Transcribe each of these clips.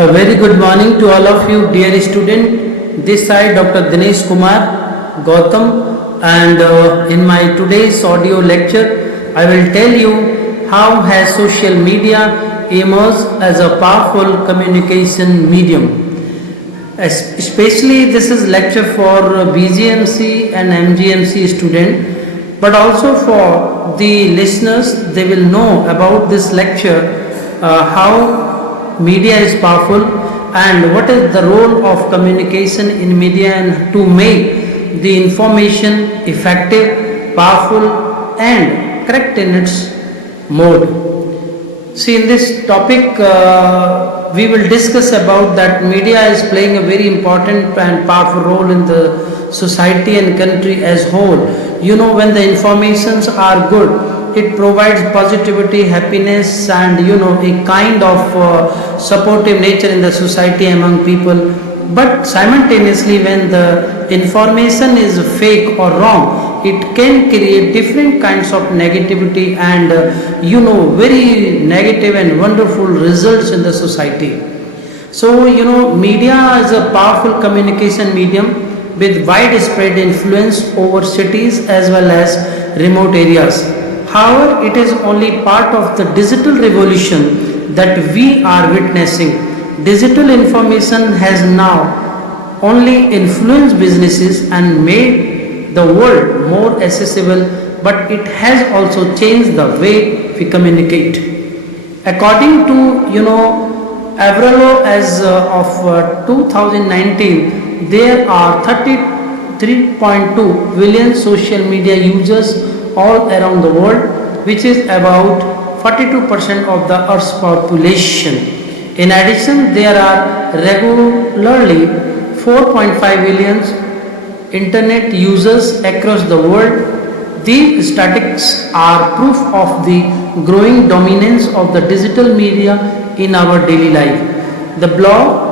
A very good morning to all of you, dear student. This side Dr. Dinesh Kumar Gautam, and in my today's audio lecture, I will tell you how has social media emerged as a powerful communication medium. Especially this is lecture for BJMC and mgmc student, but also for the listeners. They will know about this lecture, how media is powerful and what is the role of communication in media and to make the information effective, powerful and correct in its mode. See, in this topic we will discuss about that media is playing a very important and powerful role in the society and country as whole. You know, when the informations are good, it provides positivity, happiness and a kind of supportive nature in the society among people. But simultaneously, when the information is fake or wrong, it can create different kinds of negativity and very negative and wonderful results in the society. So media is a powerful communication medium with widespread influence over cities as well as remote areas. However, it is only part of the digital revolution that we are witnessing. Digital information has now only influenced businesses and made the world more accessible, but it has also changed the way we communicate. According to Avrilo, as of 2019, there are 33.2 billion social media users all around the world, which is about 42% of the Earth's population. In addition, there are regularly 4.5 billion internet users across the world. These statistics are proof of the growing dominance of the digital media in our daily life. The blog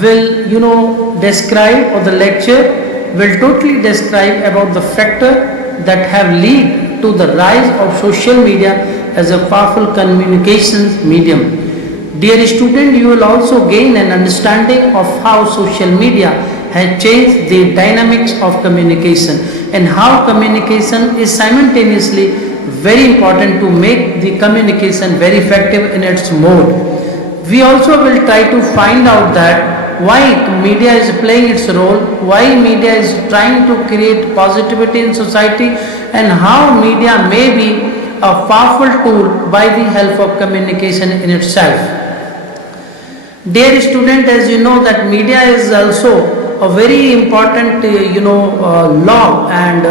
will describe, or the lecture will totally describe about the factor that have led to the rise of social media as a powerful communications medium. Dear student, you will also gain an understanding of how social media has changed the dynamics of communication and how communication is simultaneously very important to make the communication very effective in its mode. We also will try to find out that why media is playing its role, why media is trying to create positivity in society, and how media may be a powerful tool by the help of communication in itself. Dear student, as you know that media is also a very important law and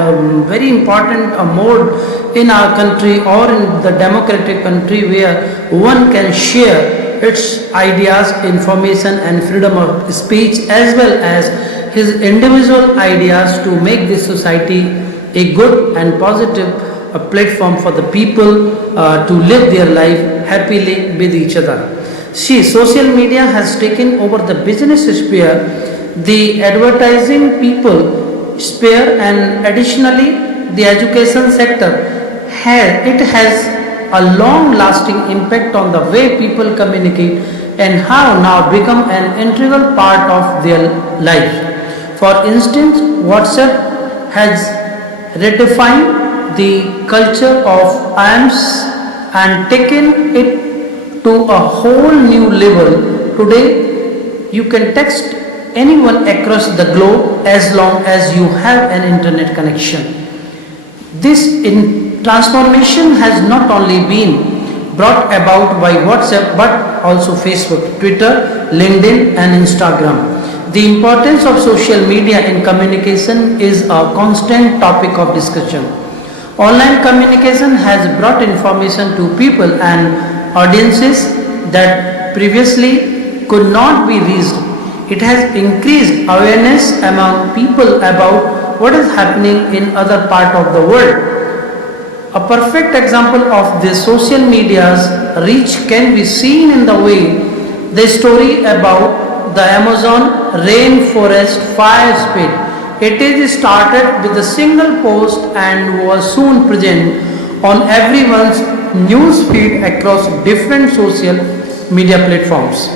very important mode in our country or in the democratic country, where one can share its ideas, information and freedom of speech as well as his individual ideas to make this society a good and positive platform for the people to live their life happily with each other. See, social media has taken over the business sphere, the advertising people sphere and additionally the education sector. It has a long-lasting impact on the way people communicate and have now become an integral part of their life. For instance, WhatsApp has redefined the culture of IMs and taken it to a whole new level. Today, you can text anyone across the globe as long as you have an internet connection. This transformation has not only been brought about by WhatsApp but also Facebook, Twitter, LinkedIn and Instagram. The importance of social media in communication is a constant topic of discussion. Online communication has brought information to people and audiences that previously could not be reached. It has increased awareness among people about what is happening in other parts of the world. A perfect example of this social media's reach can be seen in the way the story about the Amazon rainforest fire spread. It is started with a single post and was soon present on everyone's news feed across different social media platforms.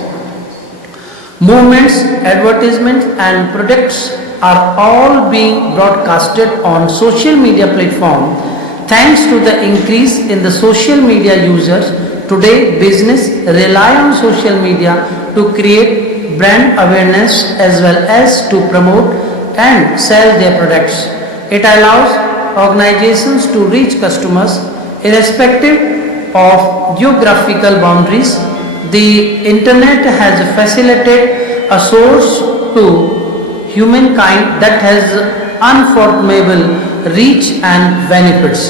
Movements, advertisements and products are all being broadcasted on social media platform. Thanks to the increase in the social media users, today business rely on social media to create brand awareness as well as to promote and sell their products. It allows organizations to reach customers irrespective of geographical boundaries. The internet has facilitated a source to humankind that has unfathomable reach and benefits.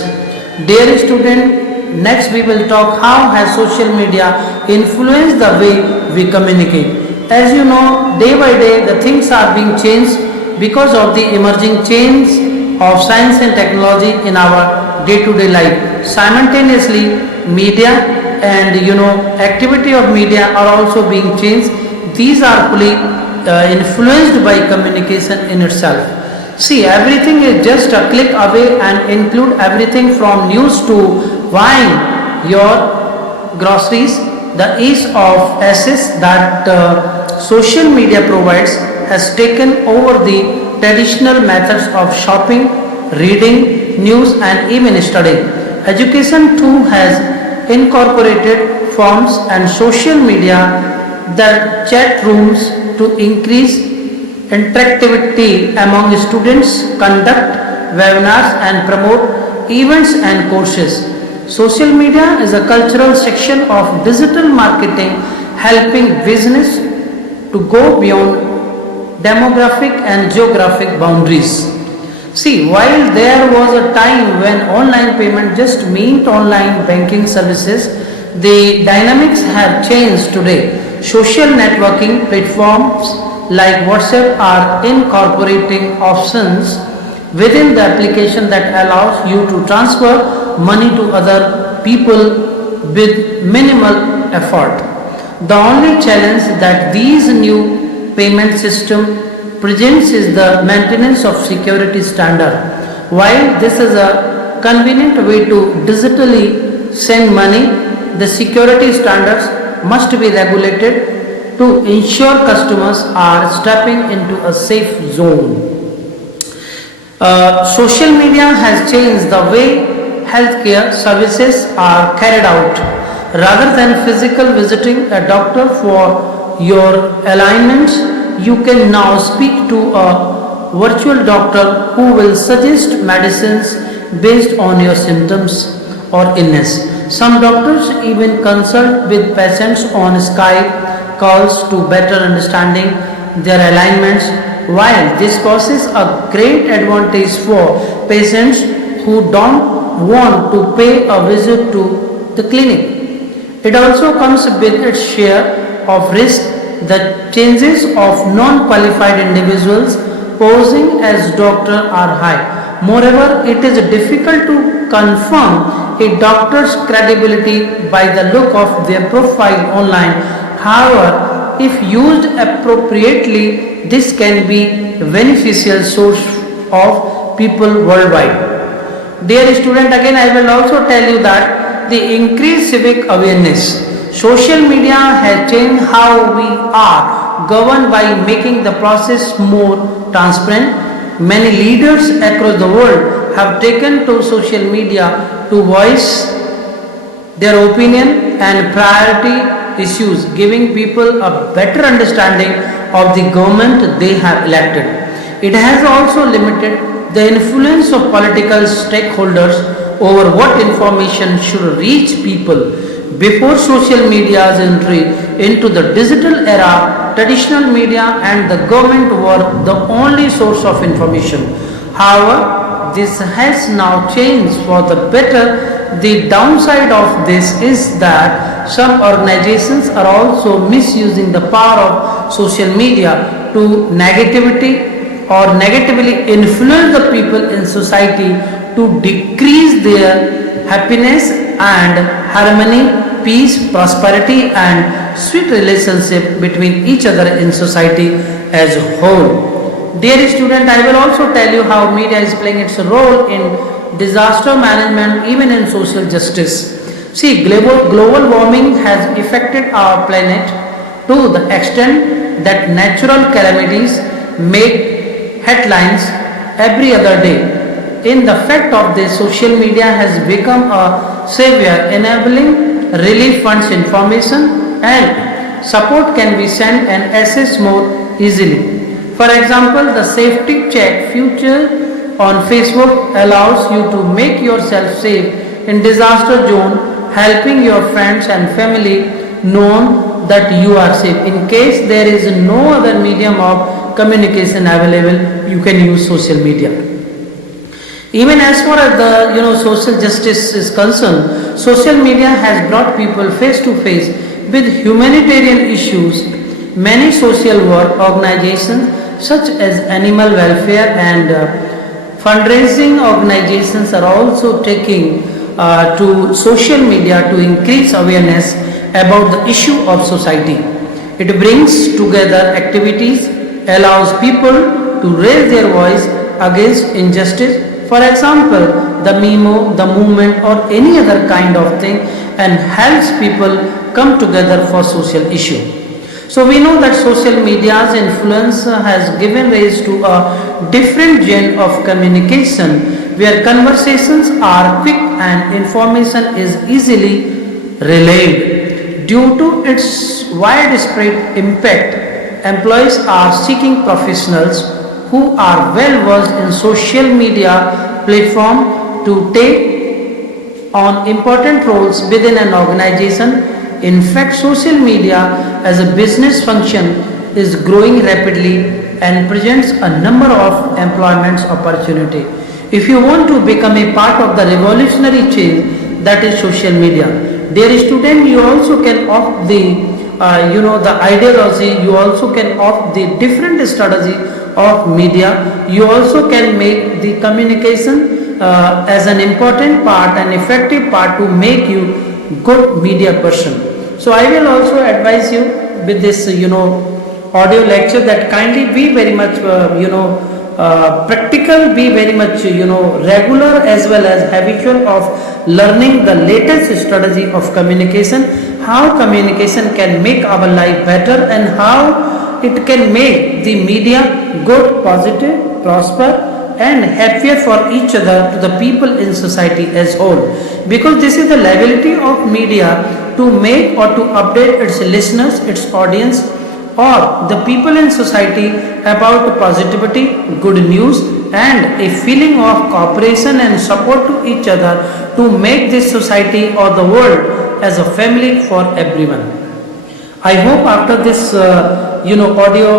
Dear student, next we will talk how has social media influenced the way we communicate. As you know, day by day the things are being changed because of the emerging change of science and technology in our day-to-day life. Simultaneously, media and activity of media are also being changed. These are fully influenced by communication in itself. See, everything is just a click away and include everything from news to buying your groceries. The ease of access that social media provides has taken over the traditional methods of shopping, reading, news and even studying. Education too has incorporated forms and social media, the chat rooms to increase interactivity among students, conduct webinars and promote events and courses. Social media is a cultural section of digital marketing helping business to go beyond demographic and geographic boundaries. See, while there was a time when online payment just meant online banking services, the dynamics have changed today. Social networking platforms like WhatsApp are incorporating options within the application that allows you to transfer money to other people with minimal effort. The only challenge that these new payment system presents is the maintenance of security standard. While this is a convenient way to digitally send money, the security standards must be regulated to ensure customers are stepping into a safe zone. Social media has changed the way healthcare services are carried out. Rather than physical visiting a doctor for your alignments, you can now speak to a virtual doctor who will suggest medicines based on your symptoms or illness. Some doctors even consult with patients on Skype calls to better understanding their alignments. While this poses a great advantage for patients who don't want to pay a visit to the clinic, it also comes with its share of risk. The chances of non-qualified individuals posing as doctor are high. Moreover, it is difficult to confirm a doctor's credibility by the look of their profile online. However, if used appropriately, this can be a beneficial source of people worldwide. Dear student, again I will also tell you that the increased civic awareness. Social media has changed how we are governed by making the process more transparent. Many leaders across the world have taken to social media to voice their opinion and priority issues, giving people a better understanding of the government they have elected. It has also limited the influence of political stakeholders over what information should reach people. Before social media's entry into the digital era, traditional media and the government were the only source of information. However, this has now changed for the better. The downside of this is that some organizations are also misusing the power of social media to negatively influence the people in society to decrease their happiness and harmony, peace, prosperity and sweet relationship between each other in society as a whole. Dear student, I will also tell you how media is playing its role in disaster management, even in social justice. See, global warming has affected our planet to the extent that natural calamities make headlines every other day. In the fact of this, social media has become a savior, enabling relief funds information and support can be sent and accessed more easily. For example, the safety check feature on Facebook allows you to make yourself safe in disaster zone, helping your friends and family know that you are safe. In case there is no other medium of communication available, you can use social media. Even as far as the social justice is concerned, social media has brought people face to face with humanitarian issues. Many social work organizations such as animal welfare and fundraising organizations are also taking to social media to increase awareness about the issue of society. It brings together activities, allows people to raise their voice against injustice. For example, the memo, the movement or any other kind of thing and helps people come together for social issue. So we know that social media's influence has given rise to a different genre of communication where conversations are quick and information is easily relayed. Due to its widespread impact, employees are seeking professionals who are well versed in social media platform to take on important roles within an organization. In fact, social media as a business function is growing rapidly and presents a number of employment opportunity. If you want to become a part of the revolutionary change that is social media, dear student, you also can opt the the ideology, you also can opt the different strategy of media. You also can make the communication as an important part and effective part to make you good media person. So I will also advise you with this audio lecture that kindly be very much practical, be very much regular as well as habitual of learning the latest strategy of communication, how communication can make our life better and how it can make the media good, positive, prosper and happier for each other to the people in society as whole. Because this is the liability of media to make or to update its listeners, its audience or the people in society about positivity, good news and a feeling of cooperation and support to each other to make this society or the world as a family for everyone. I hope after this audio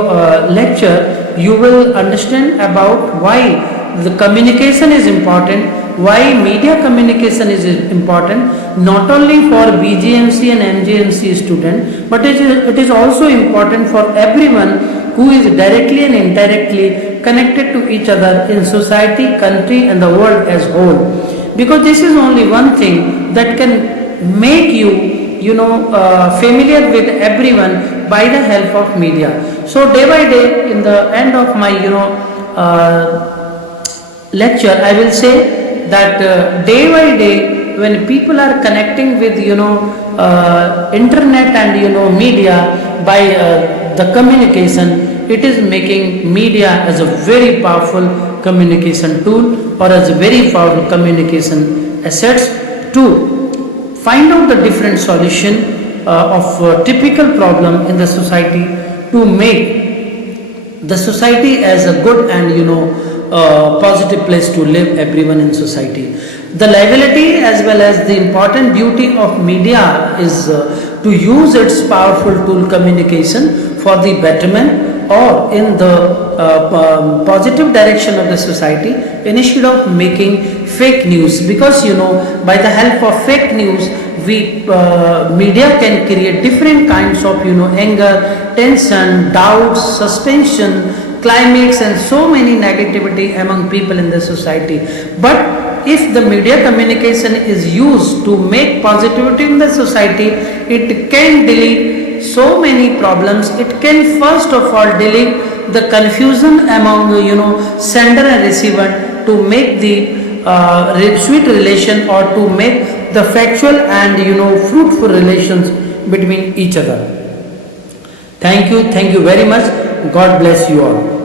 lecture you will understand about why the communication is important, why media communication is important not only for BJMC and mgmc student but it is also important for everyone who is directly and indirectly connected to each other in society, country and the world as whole. Because this is only one thing that can make you familiar with everyone by the help of media. So day by day in the end of my lecture I will say that day by day when people are connecting with internet and media by the communication, it is making media as a very powerful communication tool or as a very powerful communication assets to find out the different solution of typical problem in the society to make the society as a good and positive place to live everyone in society. The liability as well as the important duty of media is to use its powerful tool communication for the betterment or in the positive direction of the society instead of making fake news. Because by the help of fake news we media can create different kinds of anger, tension, doubts, suspension, climax and so many negativity among people in the society. But if the media communication is used to make positivity in the society, it can delete so many problems. It can first of all delete the confusion among sender and receiver to make the sweet relation or to make the factual and fruitful relations between each other. Thank you very much. God bless you all.